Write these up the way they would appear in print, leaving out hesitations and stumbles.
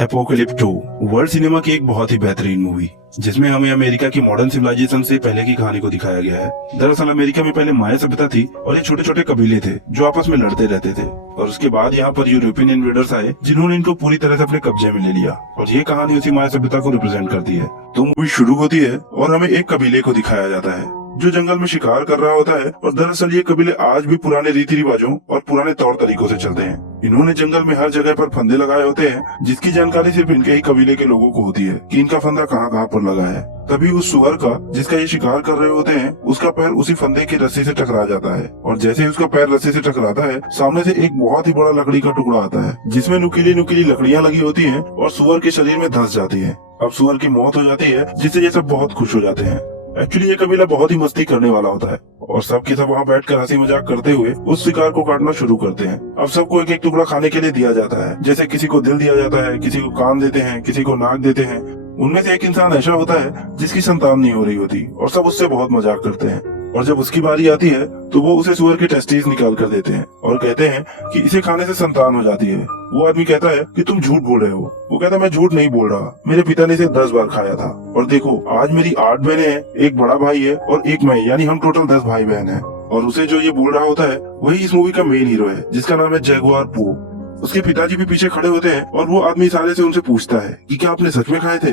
Apocalypse 2 world cinema की एक बहुत ही बेहतरीन मूवी जिसमें हमें अमेरिका की मॉडर्न सिविलाइजेशन से पहले की कहानी को दिखाया गया है। दरअसल अमेरिका में पहले माया सभ्यता थी और ये छोटे छोटे कबीले थे जो आपस में लड़ते रहते थे, और उसके बाद यहाँ पर यूरोपियन इन्वेडर्स आए जिन्होंने इनको पूरी तरह से अपने कब्जे में ले लिया, और ये कहानी उसी माया सभ्यता को रिप्रेजेंट करती है। तो मूवी शुरू होती है और हमें एक कबीले को दिखाया जाता है जो जंगल में शिकार कर रहा होता है, और दरअसल ये कबीले आज भी पुराने रीति रिवाजों और पुराने तौर तरीकों से चलते हैं। इन्होंने जंगल में हर जगह पर फंदे लगाए होते हैं जिसकी जानकारी सिर्फ इनके ही कबीले के लोगों को होती है कि इनका फंदा कहाँ कहाँ पर लगा है। तभी उस सुअर का जिसका ये शिकार कर रहे होते हैं उसका पैर उसी फंदे की रस्सी से टकरा जाता है, और जैसे ही उसका पैर रस्सी से टकराता है सामने से एक बहुत ही बड़ा लकड़ी का टुकड़ा आता है जिसमें नुकीली नुकीली लकड़ियां लगी होती हैं और सुअर के शरीर में धंस जाती है। अब सुअर की मौत हो जाती है जिससे ये सब बहुत खुश हो जाते हैं। एक्चुअली ये कबीला बहुत ही मस्ती करने वाला होता है और सब के सब वहाँ बैठकर हंसी मजाक करते हुए उस शिकार को काटना शुरू करते हैं। अब सबको एक एक टुकड़ा खाने के लिए दिया जाता है, जैसे किसी को दिल दिया जाता है, किसी को कान देते हैं, किसी को नाक देते हैं। उनमें से एक इंसान ऐसा होता है जिसकी संतान नहीं हो रही होती और सब उससे बहुत मजाक करते हैं, और जब उसकी बारी आती है तो वो उसे सुअर के टेस्टिस निकाल कर देते हैं और कहते हैं कि इसे खाने से संतान हो जाती है। वो आदमी कहता है कि तुम झूठ बोल रहे हो। वो कहता है मैं झूठ नहीं बोल रहा, मेरे पिता ने इसे 10 बार खाया था, और देखो आज मेरी 8 बहनें हैं, एक बड़ा भाई है और एक मैं, यानी हम टोटल 10 भाई बहन हैं। और उसे जो ये बोल रहा होता है वही इस मूवी का मेन हीरो है जिसका नाम है जगुआर पो। उसके पिताजी भी पीछे खड़े होते हैं और वो आदमी इशारे से उनसे पूछता है कि क्या आपने सच में खाए थे।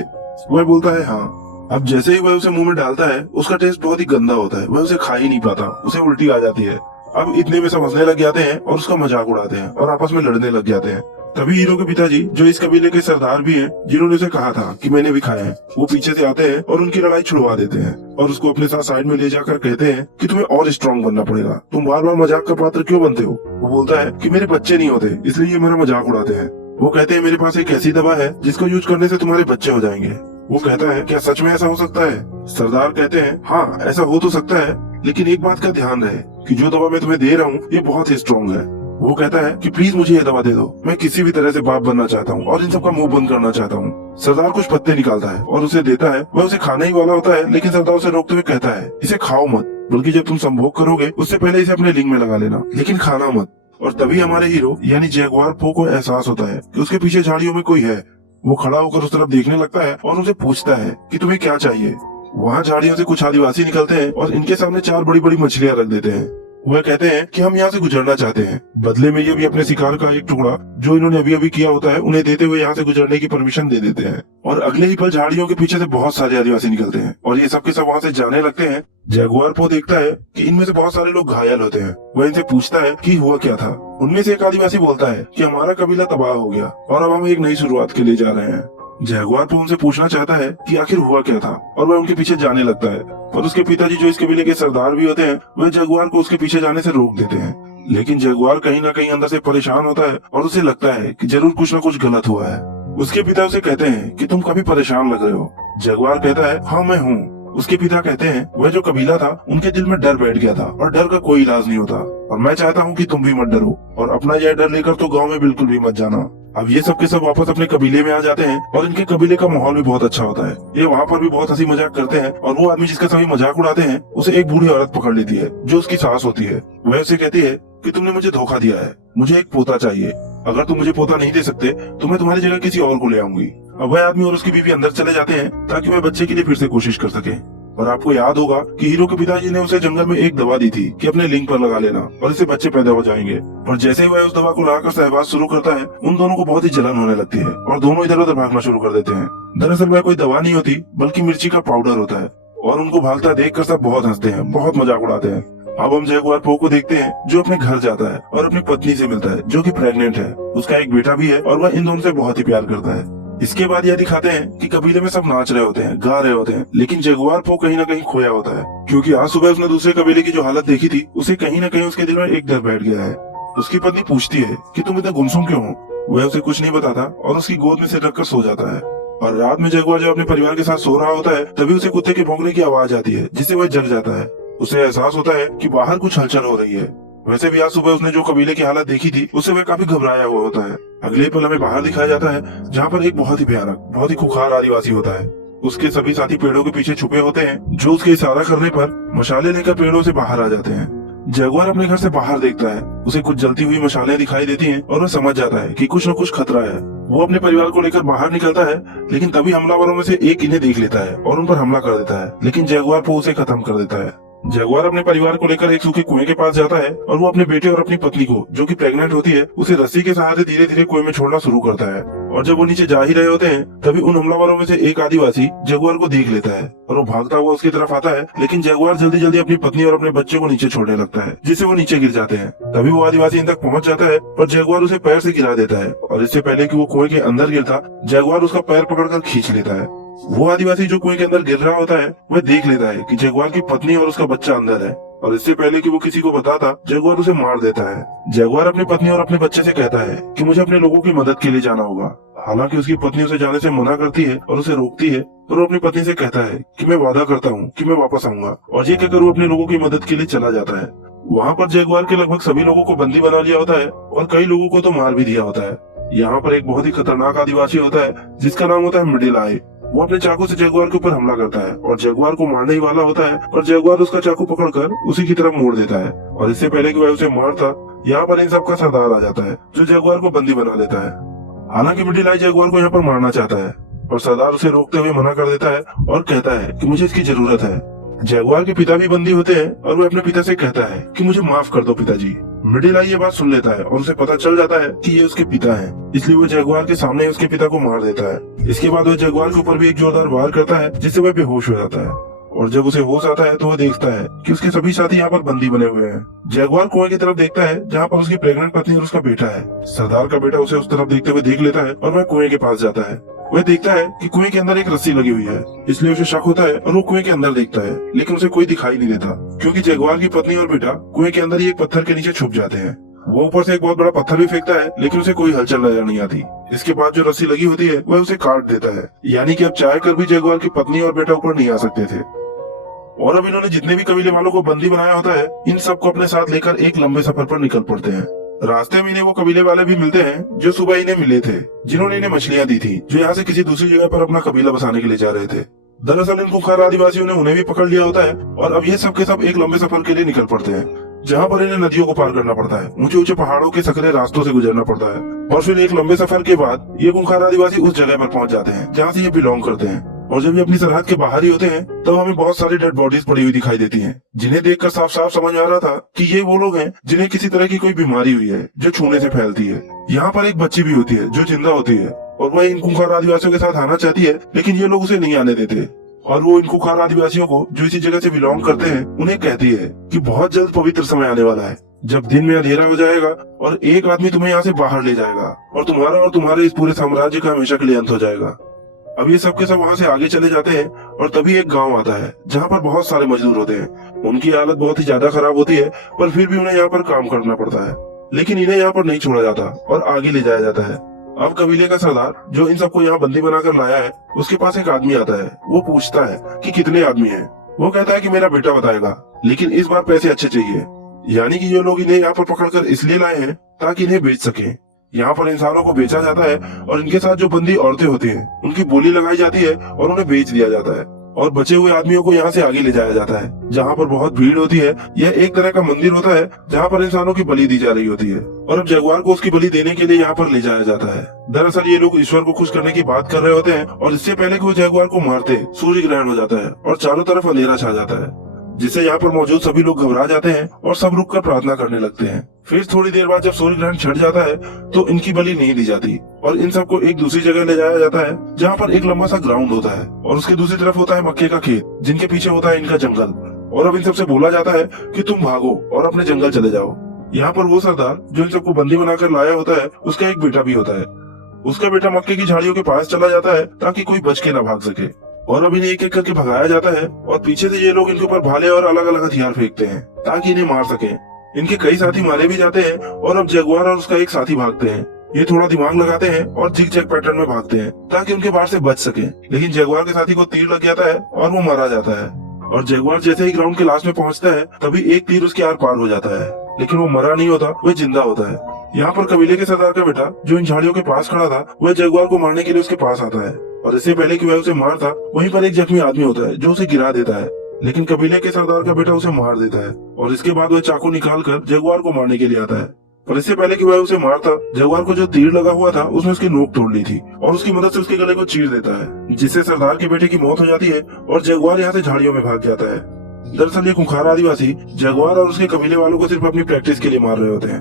वह बोलता है हाँ। अब जैसे ही वह उसे मुंह में डालता है उसका टेस्ट बहुत ही गंदा होता है, वह उसे खा ही नहीं पाता, उसे उल्टी आ जाती है। अब इतने में सब हंसने लग जाते हैं और उसका मजाक उड़ाते हैं और आपस में लड़ने लग जाते हैं। तभी हीरो के पिताजी, जो इस कबीले के सरदार भी हैं, जिन्होंने उसे कहा था कि मैंने भी खाया है, वो पीछे से आते हैं और उनकी लड़ाई छुड़वा देते हैं और उसको अपने साथ साइड में ले जाकर कहते हैं कि तुम्हें और स्ट्रांग बनना पड़ेगा, तुम बार बार मजाक का पात्र क्यों बनते हो। वो बोलता है कि मेरे बच्चे नहीं होते इसलिए ये मेरा मजाक उड़ाते हैं। वो कहते हैं मेरे पास एक ऐसी दवा है जिसको यूज करने से तुम्हारे बच्चे हो जाएंगे। वो कहता है क्या सच में ऐसा हो सकता है। सरदार कहते हैं हाँ ऐसा हो तो सकता है, लेकिन एक बात का ध्यान रहे कि जो दवा मैं तुम्हें दे रहा हूँ ये बहुत ही स्ट्रॉन्ग है। वो कहता है कि प्लीज मुझे ये दवा दे दो, मैं किसी भी तरह से बाप बनना चाहता हूँ और इन सब का मुंह बंद करना चाहता हूँ। सरदार कुछ पत्ते निकालता है और उसे देता है। वह उसे खाने ही वाला होता है, लेकिन सरदार उसे रोकते हुए कहता है इसे खाओ मत, बल्कि जब तुम संभोग करोगे उससे पहले इसे अपने लिंग में लगा लेना, लेकिन खाना मत। और तभी हमारे हीरो यानी जगुआर पो को एहसास होता है कि उसके पीछे झाड़ियों में कोई है। वो खड़ा होकर उस तरफ देखने लगता है और उनसे पूछता है कि तुम्हें क्या चाहिए। वहाँ झाड़ियों से कुछ आदिवासी निकलते हैं और इनके सामने 4 बड़ी बड़ी मछलियाँ रख देते हैं। वह कहते हैं कि हम यहाँ से गुजरना चाहते हैं, बदले में ये भी अपने शिकार का एक टुकड़ा जो इन्होंने अभी अभी किया होता है उन्हें देते हुए यहाँ से गुजरने की परमिशन दे देते हैं। और अगले ही पल झाड़ियों के पीछे से बहुत सारे आदिवासी निकलते हैं और ये सब के सब वहाँ से जाने लगते हैं। जगुआर पो देखता है कि इनमें से बहुत सारे लोग घायल होते हैं। वह इनसे पूछता है कि हुआ क्या था। उनमें से एक आदिवासी बोलता है कि हमारा कबीला तबाह हो गया और अब हम एक नई शुरुआत के लिए जा रहे हैं। जगुआर पो उनसे पूछना चाहता है कि आखिर हुआ क्या था, और वह उनके पीछे जाने लगता है। और उसके पिताजी, जो इस कबीले के सरदार भी होते हैं, वह जगुआर को उसके पीछे जाने से रोक देते हैं। लेकिन जगुआर कहीं ना कहीं अंदर से परेशान होता है और उसे लगता है कि जरूर कुछ न कुछ गलत हुआ है। उसके पिता उसे कहते हैं कि तुम काफी परेशान लग रहे हो। जगुआर कहता है हाँ मैं हूँ। उसके पिता कहते हैं वह जो कबीला था उनके दिल में डर बैठ गया था और डर का कोई इलाज नहीं होता, और मैं चाहता हूँ कि तुम भी मत डरो और अपना यह डर लेकर तो गांव में बिल्कुल भी मत जाना। अब ये सब के सब वापस अपने कबीले में आ जाते हैं और इनके कबीले का माहौल भी बहुत अच्छा होता है। ये वहाँ पर भी बहुत हंसी मजाक करते हैं, और वो आदमी जिसका सभी मजाक उड़ाते हैं उसे एक बूढ़ी औरत पकड़ लेती है जो उसकी सास होती है। वह उसे कहती है कि तुमने मुझे धोखा दिया है, मुझे एक पोता चाहिए, अगर तुम मुझे पोता नहीं दे सकते तो मैं तुम्हारी जगह किसी और को ले आऊंगी। अब वह आदमी और उसकी बीवी अंदर चले जाते हैं ताकि वह बच्चे के लिए फिर से कोशिश कर सके। और आपको याद होगा कि हीरो के पिताजी ने उसे जंगल में एक दवा दी थी कि अपने लिंग पर लगा लेना और इससे बच्चे पैदा हो जाएंगे। और जैसे ही वह उस दवा को लगाकर सहवास शुरू करता है उन दोनों को बहुत ही जलन होने लगती है और दोनों इधर उधर भागना शुरू कर देते हैं। दरअसल वह कोई दवा नहीं होती बल्कि मिर्ची का पाउडर होता है, और उनको भागता देखकर सब बहुत हंसते हैं, बहुत मजाक उड़ाते हैं। अब हम जगुआर पो को देखते हैं जो अपने घर जाता है और अपनी पत्नी से मिलता है जो कि प्रेग्नेंट है। उसका एक बेटा भी है और वह इन दोनों से बहुत ही प्यार करता है। इसके बाद यह दिखाते हैं कि कबीले में सब नाच रहे होते हैं, गा रहे होते हैं, लेकिन जगुआर पो कहीं ना कहीं खोया होता है, क्योंकि आज सुबह उसने दूसरे कबीले की जो हालत देखी थी उसे कहीं ना कहीं उसके दिल में एक डर बैठ गया है। उसकी पत्नी पूछती है कि तुम इतना गुमसुम क्यों हो। वह उसे कुछ नहीं बताता और उसकी गोद में सिर रखकर सो जाता है। और रात में जगुआर जब अपने परिवार के साथ सो रहा होता है तभी उसे कुत्ते के भौंकने की आवाज आती है जिससे वह जग जाता है। उसे एहसास होता है कि बाहर कुछ हलचल हो रही है। वैसे भी आज सुबह उसने जो कबीले की हालत देखी थी उससे वह काफी घबराया हुआ होता है। अगले पल हमें बाहर दिखाया जाता है जहाँ पर एक बहुत ही भयानक, बहुत ही खुखार आदिवासी होता है। उसके सभी साथी पेड़ों के पीछे छुपे होते हैं जो उसके इशारा करने पर मशाले लेकर पेड़ों से बाहर आ जाते हैं। जगुआर अपने घर से बाहर देखता है, उसे कुछ जलती हुई मशालें दिखाई देती हैं और वह समझ जाता है कि कुछ न कुछ खतरा है। वो अपने परिवार को लेकर बाहर निकलता है, लेकिन तभी हमलावरों में से एक इन्हें देख लेता है और उन पर हमला कर देता है, लेकिन जगुआर वो उसे खत्म कर देता है। जगुआर अपने परिवार को लेकर एक सूखे कुएं के पास जाता है और वो अपने बेटे और अपनी पत्नी को, जो कि प्रेग्नेंट होती है, उसे रस्सी के सहारे धीरे धीरे कुएं में छोड़ना शुरू करता है। और जब वो नीचे जा ही रहे होते हैं, तभी उन हमलावरों में से एक आदिवासी जगुआर को देख लेता है और वो भागता हुआ उसकी तरफ आता है, लेकिन जगुआर जल्दी जल्दी अपनी पत्नी और अपने बच्चे को नीचे छोड़ने लगता है, जिससे वो नीचे गिर जाते हैं। तभी वो आदिवासी इन तक पहुंच जाता है, पर जगुआर उसे पैर से गिरा देता है और इससे पहले कि वो कुएं के अंदर गिरता, जगुआर उसका पैर पकड़कर खींच लेता है। वो आदिवासी जो कुएं के अंदर गिर रहा होता है, वह देख लेता है कि जगुआर की पत्नी और उसका बच्चा अंदर है, और इससे पहले कि वो किसी को बताता, जगुआर उसे मार देता है। जगुआर अपनी पत्नी और अपने बच्चे से कहता है कि मुझे अपने लोगों की मदद के लिए जाना होगा। हालांकि उसकी पत्नी उसे जाने से मना करती है और उसे रोकती है, पर वो अपनी पत्नी से कहता है कि मैं वादा करता हूँ कि मैं वापस आऊंगा, और ये कहकर वो अपने लोगों की मदद के लिए चला जाता है। वहाँ पर जगुआर के लगभग सभी लोगों को बंदी बना लिया होता है और कई लोगों को तो मार भी दिया होता है। यहाँ पर एक बहुत ही खतरनाक आदिवासी होता है जिसका नाम होता है मिडिल आई। वो अपने चाकू से जगुआर के ऊपर हमला करता है और जगुआर को मारने ही वाला होता है, पर जगुआर उसका चाकू पकड़कर उसी की तरफ मोड़ देता है, और इससे पहले कि वह उसे मारता, यहाँ पर इन सबका सरदार आ जाता है जो जगुआर को बंदी बना देता है। हालांकि मिडिल आई जगुआर को यहाँ पर मारना चाहता है, और सरदार उसे रोकते हुए मना कर देता है और कहता है कि मुझे इसकी जरूरत है। जगुआर के पिता भी बंदी होते हैं और वो अपने पिता से कहता है कि मुझे माफ कर दो पिताजी। मिडिल आई ये बात सुन लेता है और उसे पता चल जाता है कि ये उसके पिता हैं, इसलिए वो जगुआर के सामने ही उसके पिता को मार देता है। इसके बाद वो जगुआर के ऊपर भी एक जोरदार वार करता है, जिससे वह बेहोश हो जाता है, और जब उसे होश आता है तो वह देखता है कि उसके सभी साथी यहाँ पर बंदी बने हुए हैं। जगुआर कुएं की तरफ देखता है जहाँ पर उसकी प्रेग्नेंट पत्नी और उसका बेटा है। सरदार का बेटा उसे उस तरफ देखते हुए देख लेता है और वह कुएं के पास जाता है। वह देखता है कि कुएं के अंदर एक रस्सी लगी हुई है, इसलिए उसे शक होता है और वो कुएं के अंदर देखता है, लेकिन उसे कोई दिखाई नहीं देता, क्योंकि जगुआर की पत्नी और बेटा कुएं के अंदर ही एक पत्थर के नीचे छुप जाते हैं। वो ऊपर से एक बहुत बड़ा पत्थर भी फेंकता है, लेकिन उसे कोई हलचल नजर नहीं आती। इसके बाद जो रस्सी लगी होती है वह उसे काट देता है, यानी कि अब चाह कर भी जगुआर की पत्नी और बेटा ऊपर नहीं आ सकते थे। और अब इन्होंने जितने भी कबीले वालों को बंदी बनाया होता है, इन सबको अपने साथ लेकर एक लंबे सफर पर निकल पड़ते हैं। रास्ते में इन्हें वो कबीले वाले भी मिलते हैं जो सुबह इन्हें मिले थे, जिन्होंने इन्हें मछलियां दी थी, जो यहाँ से किसी दूसरी जगह पर अपना कबीला बसाने के लिए जा रहे थे। दरअसल इन खूंखार आदिवासियों ने उन्हें भी पकड़ लिया होता है, और अब ये सब के सब एक लंबे सफर के लिए निकल पड़ते हैं, जहाँ पर इन्हें नदियों को पार करना पड़ता है, ऊंचे ऊंचे पहाड़ों के सकरे रास्तों से गुजरना पड़ता है, और फिर एक लंबे सफर के बाद ये खूंखार आदिवासी उस जगह पर पहुंच जाते हैं जहाँ से ये बिलोंग करते हैं। और जब ये अपनी सरहद के बाहर ही होते हैं, तब हमें बहुत सारी डेड बॉडीज पड़ी हुई दिखाई देती हैं, जिन्हें देखकर साफ साफ समझ आ रहा था कि ये वो लोग हैं जिन्हें किसी तरह की कोई बीमारी हुई है जो छूने से फैलती है। यहाँ पर एक बच्ची भी होती है जो जिंदा होती है, और वह इन खूंखार आदिवासियों के साथ आना चाहती है, लेकिन ये लोग उसे नहीं आने देते। और वो इन खूंखार आदिवासियों को, जो इसी जगह से बिलोंग करते हैं, उन्हें कहती है कि बहुत जल्द पवित्र समय आने वाला है, जब दिन में अंधेरा हो जाएगा और एक आदमी तुम्हें यहाँ से बाहर ले जाएगा, और तुम्हारे इस पूरे साम्राज्य का हमेशा के लिए अंत हो जाएगा। अब ये सब के सब वहाँ से आगे चले जाते हैं, और तभी एक गांव आता है जहाँ पर बहुत सारे मजदूर होते हैं। उनकी हालत बहुत ही ज्यादा खराब होती है, पर फिर भी उन्हें यहाँ पर काम करना पड़ता है, लेकिन इन्हें यहाँ पर नहीं छोड़ा जाता और आगे ले जाया जाता है। अब कबीले का सरदार, जो इन सबको यहाँ बंदी बनाकर लाया है, उसके पास एक आदमी आता है। वो पूछता है कि कितने आदमी हैं। वो कहता है कि मेरा बेटा बताएगा, लेकिन इस बार पैसे अच्छे चाहिए। यानी कि ये लोग इन्हें यहाँ पर पकड़कर इसलिए लाए हैं ताकि इन्हें बेच सके। यहाँ पर इंसानों को बेचा जाता है, और इनके साथ जो बंदी औरतें होती हैं, उनकी बोली लगाई जाती है और उन्हें बेच दिया जाता है, और बचे हुए आदमियों को यहाँ से आगे ले जाया जाता है, जहाँ पर बहुत भीड़ होती है। यह एक तरह का मंदिर होता है जहाँ पर इंसानों की बलि दी जा रही होती है, और अब जगुआर को उसकी बलि देने के लिए यहाँ पर ले जाया जाता है। दरअसल ये लोग ईश्वर को खुश करने की बात कर रहे होते हैं, और इससे पहले कि वो जगुआर को मारते, सूर्य ग्रहण हो जाता है और चारों तरफ अंधेरा छा जाता है, जिससे यहाँ पर मौजूद सभी लोग घबरा जाते हैं और सब रुक कर प्रार्थना करने लगते हैं। फिर थोड़ी देर बाद जब सूर्य ग्रहण छट जाता है, तो इनकी बलि नहीं दी जाती, और इन सबको एक दूसरी जगह ले जाया जाता है, जहाँ पर एक लंबा सा ग्राउंड होता है, और उसके दूसरी तरफ होता है मक्के का खेत, जिनके पीछे होता है इनका जंगल। और अब इन सबसे बोला जाता है कि तुम भागो और अपने जंगल चले जाओ। यहाँ पर वो सरदार, जो इन सबको बंदी बनाकर लाया होता है, उसका एक बेटा भी होता है। उसका बेटा मक्के की झाड़ियों के पास चला जाता है ताकि कोई बच के न भाग सके, और अब इन्हें एक एक करके भगाया जाता है, और पीछे से ये लोग इनके ऊपर भाले और अलग अलग हथियार फेंकते हैं ताकि इन्हें मार सके। इनके कई साथी मारे भी जाते हैं, और अब जगुआर और उसका एक साथी भागते हैं। ये थोड़ा दिमाग लगाते हैं और जिग जैग पैटर्न में भागते हैं ताकि उनके बाढ़ से बच सके, लेकिन जगुआर के साथी को तीर लग जाता है और वो मारा जाता है। और जगुआर जैसे ही ग्राउंड के लास्ट में पहुंचता है, तभी एक तीर उसके आर पार हो जाता है, लेकिन वो मरा नहीं होता, वह जिंदा होता है। यहाँ पर कबीले के सरदार का बेटा, जो इन झाड़ियों के पास खड़ा था, वह जगुआर को मारने के लिए उसके पास आता है, और इससे पहले कि वह उसे मारता, वहीं पर एक जख्मी आदमी होता है जो उसे गिरा देता है, लेकिन कबीले के सरदार का बेटा उसे मार देता है, और इसके बाद वह चाकू निकाल कर जगुआर को मारने के लिए आता है, पर इससे पहले कि वह उसे मारता, जगुआर को जो तीर लगा हुआ था उसने उसकी नोक तोड़ ली थी और उसकी मदद से उसके गले को चीर देता है, जिससे सरदार के बेटे की मौत हो जाती है और जगुआर यहाँ से झाड़ियों में भाग जाता है। दरअसल ये खूंखार आदिवासी जगुआर और उसके कबीले वालों को सिर्फ अपनी प्रैक्टिस के लिए मार रहे होते हैं।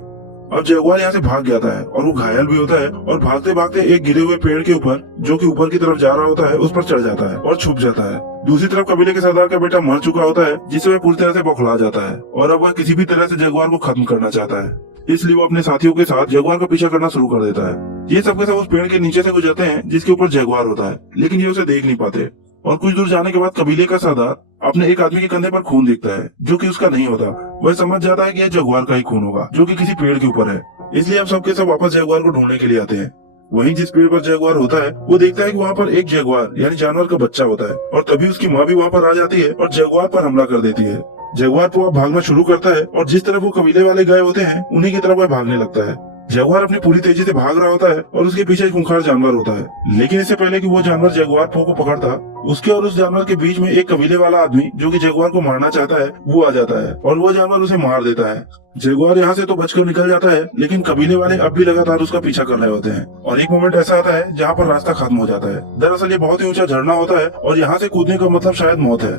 अब जगुआर यहाँ से भाग जाता है और वो घायल भी होता है और भागते भागते एक गिरे हुए पेड़ के ऊपर, जो कि ऊपर की तरफ जा रहा होता है, उस पर चढ़ जाता है और छुप जाता है। दूसरी तरफ कबीले के सरदार का बेटा मर चुका होता है, जिससे वह पूरी तरह से बौखला जाता है और अब वह किसी भी तरह से जगुआर को खत्म करना चाहता है। इसलिए वो अपने साथियों के साथ जगुआर का पीछा करना शुरू कर देता है। ये सब के सब उस पेड़ के नीचे से गुजरते हैं जिसके ऊपर जगुआर होता है, लेकिन ये उसे देख नहीं पाते। और कुछ दूर जाने के बाद कबीले का सरदार अपने एक आदमी के कंधे पर खून देखता है, जो कि उसका नहीं होता। वह समझ जाता है कि यह जगुआर का ही खून होगा, जो कि किसी पेड़ के ऊपर है। इसलिए अब सबके सब वापस जगुआर को ढूंढने के लिए आते हैं। वहीं जिस पेड़ पर जगुआर होता है, वो देखता है कि वहाँ पर एक जगुआर यानी जानवर का बच्चा होता है और तभी उसकी माँ भी वहाँ पर आ जाती है और जगुआर पर हमला कर देती है। जगुआर को अब भागना शुरू करता है और जिस तरफ वो कबीले वाले गए होते हैं उन्हीं की तरफ वह भागने लगता है। जगुआर अपनी पूरी तेजी से भाग रहा होता है और उसके पीछे एक खूंखार जानवर होता है, लेकिन इससे पहले कि वो जानवर जगुआर को पकड़ता, उसके और उस जानवर के बीच में एक कबीले वाला आदमी जो कि जगुआर को मारना चाहता है वो आ जाता है और वो जानवर उसे मार देता है। जगुआर यहाँ से तो बचकर निकल जाता है, लेकिन कबीले वाले अब भी लगातार उसका पीछा कर रहे होते हैं और एक मोमेंट ऐसा आता है जहाँ पर रास्ता खत्म हो जाता है। दरअसल ये बहुत ही ऊंचा झरना होता है और यहाँ से कूदने का मतलब शायद मौत है,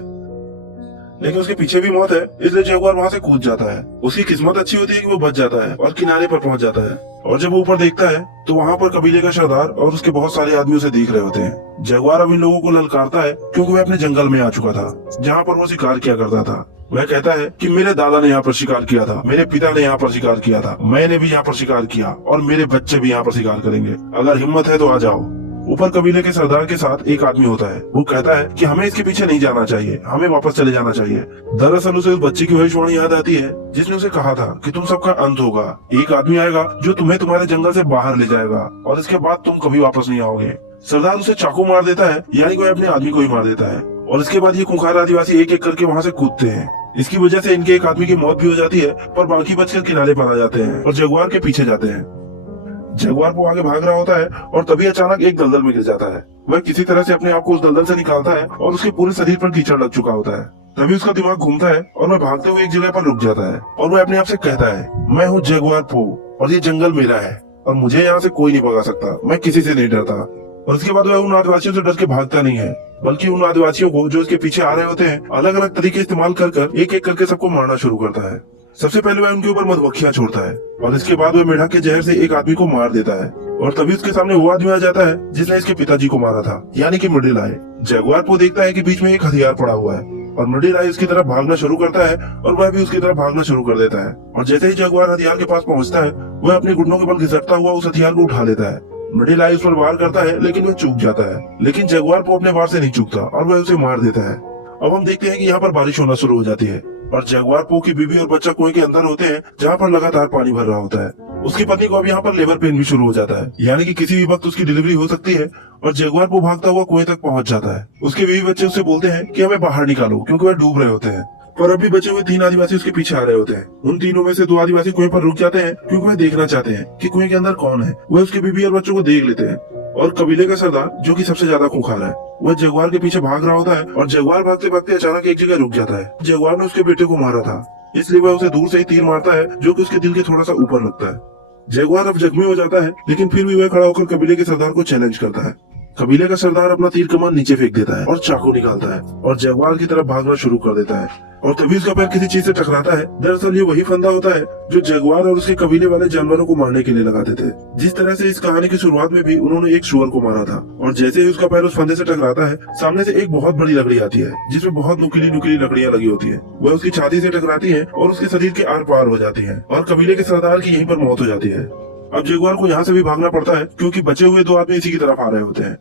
लेकिन उसके पीछे भी मौत है, इसलिए जगुआर वहाँ से कूद जाता है। उसकी किस्मत अच्छी होती है कि वो बच जाता है और किनारे पर पहुंच जाता है। और जब वो ऊपर देखता है तो वहाँ पर कबीले का सरदार और उसके बहुत सारे आदमी उसे देख रहे होते हैं। जगुआर अब इन लोगों को ललकारता है क्योंकि वह अपने जंगल में आ चुका था, जहाँ पर वो शिकार किया करता था। वह कहता है कि मेरे दादा ने यहाँ पर शिकार किया था, मेरे पिता ने यहाँ पर शिकार किया था, मैंने भी यहाँ पर शिकार किया और मेरे बच्चे भी यहाँ पर शिकार करेंगे। अगर हिम्मत है तो आ जाओ। ऊपर कबीले के सरदार के साथ एक आदमी होता है। वो कहता है कि हमें इसके पीछे नहीं जाना चाहिए, हमें वापस चले जाना चाहिए। दरअसल उसे उस बच्चे की भविष्यवाणी याद आती है जिसने उसे कहा था कि तुम सबका अंत होगा, एक आदमी आएगा जो तुम्हें तुम्हारे जंगल से बाहर ले जाएगा और इसके बाद तुम कभी वापस नहीं आओगे। सरदार उसे चाकू मार देता है, यानी कोई अपने आदमी को ही मार देता है और इसके बाद ये खूंखार आदिवासी एक एक करके वहाँ से कूदते हैं। इसकी वजह से इनके एक आदमी की मौत भी हो जाती है, पर बाकी बचकर किनारे पर आ जाते हैं और जगुआर के पीछे जाते हैं। जगुआर वो आगे भाग रहा होता है और तभी अचानक एक दलदल में गिर जाता है। वह किसी तरह से अपने आप को उस दलदल से निकालता है और उसके पूरे शरीर पर कीचड़ लग चुका होता है। तभी उसका दिमाग घूमता है और वह भागते हुए एक जगह पर रुक जाता है और वह अपने आप से कहता है, मैं हूँ जगुआर पो और ये जंगल मेरा है और मुझे यहाँ से कोई नहीं भगा सकता, मैं किसी से नहीं डरता। और उसके बाद वह उन आदिवासियों से डर के भागता नहीं है, बल्कि उन आदिवासियों को जो उसके पीछे आ रहे होते हैं अलग अलग तरीके इस्तेमाल कर एक एक करके सबको मारना शुरू करता है। सबसे पहले वह उनके ऊपर मधुमक्खियां छोड़ता है और इसके बाद वह मेढक के जहर से एक आदमी को मार देता है और तभी उसके सामने वो आदमी आ जाता है जिसने इसके पिताजी को मारा था, यानी कि मिडिल-आई। जगुआर को देखता है कि बीच में एक हथियार पड़ा हुआ है और मिडिल-आई उसकी तरफ भागना शुरू करता है और वह भी उसकी तरफ भागना शुरू कर देता है। और जैसे ही जगुआर हथियार के पास पहुंचता है, वह अपने घुटनों के बल घिसटता हुआ उस हथियार को उठा लेता है। मिडिल-आई उस पर वार करता है, लेकिन वह चूक जाता है, लेकिन जगुआर को अपने वार से नहीं चूकता और वह उसे मार देता है। अब हम देखते हैं कि यहाँ पर बारिश होना शुरू हो जाती है और जगुआर पो की बीवी और बच्चा कुएं के अंदर होते हैं, जहाँ पर लगातार पानी भर रहा होता है। उसकी पत्नी को अब यहाँ पर लेबर पेन भी शुरू हो जाता है, यानी कि किसी भी वक्त उसकी डिलीवरी हो सकती है। और जगुआर पो भागता हुआ कुएं तक पहुंच जाता है। उसके बीवी बच्चे उससे बोलते हैं कि हमें बाहर निकालो, क्योंकि वह डूब रहे होते हैं। पर अभी बचे हुए 3 आदिवासी उसके पीछे आ रहे होते हैं। उन तीनों में से 2 आदिवासी कुएं पर रुक जाते हैं क्योंकि वह देखना चाहते हैं कि कुएं के अंदर कौन है। वह उसकी बीवी और बच्चों को देख लेते हैं और कबीले का सरदार, जो कि सबसे ज्यादा खूंखार है, वह जगुआर के पीछे भाग रहा होता है और जगुआर भागते भागते अचानक एक जगह रुक जाता है। जगुआर ने उसके बेटे को मारा था, इसलिए वह उसे दूर से ही तीर मारता है, जो कि उसके दिल के थोड़ा सा ऊपर लगता है। जगुआर अब जख्मी हो जाता है, लेकिन फिर भी वह खड़ा होकर कबीले के सरदार को चैलेंज करता है। कबीले का सरदार अपना तीर कमान नीचे फेंक देता है और चाकू निकालता है और जगुआर की तरफ भागना शुरू कर देता है और तभी उसका पैर किसी चीज से टकराता है। दरअसल ये वही फंदा होता है जो जगुआर और उसके कबीले वाले जानवरों को मारने के लिए लगाते थे। जिस तरह से इस कहानी की शुरुआत में भी उन्होंने एक सुअर को मारा था और जैसे ही उसका पैर उस फंदे से टकराता है, सामने से एक बहुत बड़ी लकड़ी आती है जिसमें बहुत नुकीली नुकीली लकड़ियां लगी होती है। वह उसकी छाती से टकराती है और उसके शरीर के आर पार हो जाती है और कबीले के सरदार की यहीं पर मौत हो जाती है। अब जगुआर को यहाँ से भी भागना पड़ता है क्योंकि बचे हुए 2 आदमी इसी की तरफ आ रहे होते हैं।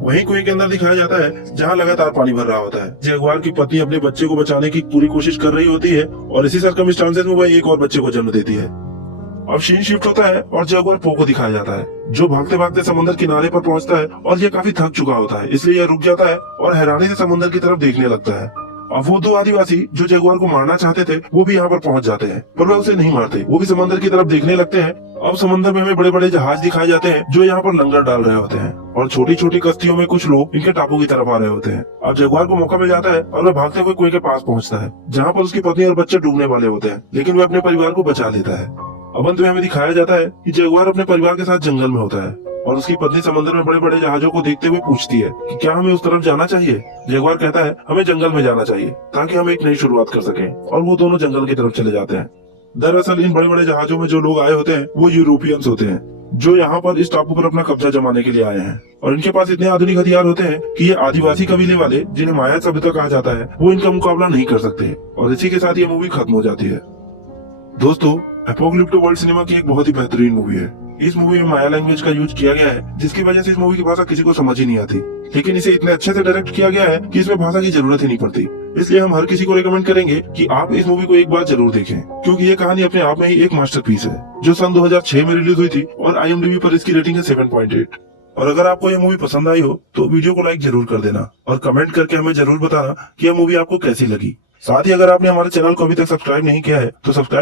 वहीं कुएं के अंदर दिखाया जाता है जहां लगातार पानी भर रहा होता है। जगुआर की पत्नी अपने बच्चे को बचाने की पूरी कोशिश कर रही होती है और इसी सर्कमस्टांसेस में वह एक और बच्चे को जन्म देती है। अब सीन शिफ्ट होता है और जगुआर पो को दिखाया जाता है, जो भागते भागते समुद्र किनारे पर पहुंचता है और यह काफी थक चुका होता है, इसलिए यह रुक जाता है और हैरानी से समुद्र की तरफ देखने लगता है। अब वो 2 आदिवासी जो जगुआर को मारना चाहते थे वो भी यहाँ पर पहुंच जाते हैं, पर वह उसे नहीं मारते। वो भी समंदर की तरफ देखने लगते हैं। अब समंदर में हमें बड़े बड़े जहाज दिखाए जाते हैं जो यहाँ पर लंगर डाल रहे होते हैं और छोटी छोटी कश्तियों में कुछ लोग इनके टापू की तरफ आ रहे होते हैं। अब जगुआर को मौका मिल जाता है और वह भागते हुए कुएं के पास पहुंचता है, जहाँ पर उसकी पत्नी और बच्चे डूबने वाले होते हैं, लेकिन वह अपने परिवार को बचा लेता है। अब अंत में हमें दिखाया जाता है कि जगुआर अपने परिवार के साथ जंगल में होता है और उसकी पत्नी समंदर में बड़े बड़े जहाजों को देखते हुए पूछती है कि क्या हमें उस तरफ जाना चाहिए। जगुआर कहता है हमें जंगल में जाना चाहिए ताकि हम एक नई शुरुआत कर सकें, और वो दोनों जंगल की तरफ चले जाते हैं। दरअसल इन बड़े बड़े जहाजों में जो लोग आए होते हैं वो यूरोपियंस होते हैं, जो यहाँ पर इस टापू पर अपना कब्जा जमाने के लिए आए हैं, और इनके पास इतने आधुनिक हथियार होते हैं कि ये आदिवासी कबीले वाले, जिन्हें माया सभ्यता कहा जाता है, वो इनका मुकाबला नहीं कर सकते। और इसी के साथ ये मूवी खत्म हो जाती है। दोस्तों, एपोकलिप्टो वर्ल्ड सिनेमा की एक बहुत ही बेहतरीन मूवी है। इस मूवी में माया लैंग्वेज का यूज किया गया है, जिसकी वजह से इस मूवी की भाषा किसी को समझ ही नहीं आती, लेकिन इसे इतने अच्छे से डायरेक्ट किया गया है कि इसमें भाषा की जरूरत ही नहीं पड़ती। इसलिए हम हर किसी को रेकमेंड करेंगे कि आप इस मूवी को एक बार जरूर देखें, क्योंकि ये कहानी अपने आप में ही एक मास्टरपीस है, जो सन 2006 में रिलीज हुई थी और IMDb पर इसकी रेटिंग है 7.8। और अगर आपको यह मूवी पसंद आई हो तो वीडियो को लाइक जरूर कर देना और कमेंट करके हमें जरूर बताना कि यह मूवी आपको कैसी लगी। साथ ही अगर आपने हमारे चैनल को अभी तक सब्सक्राइब नहीं किया है तो सब्सक्राइब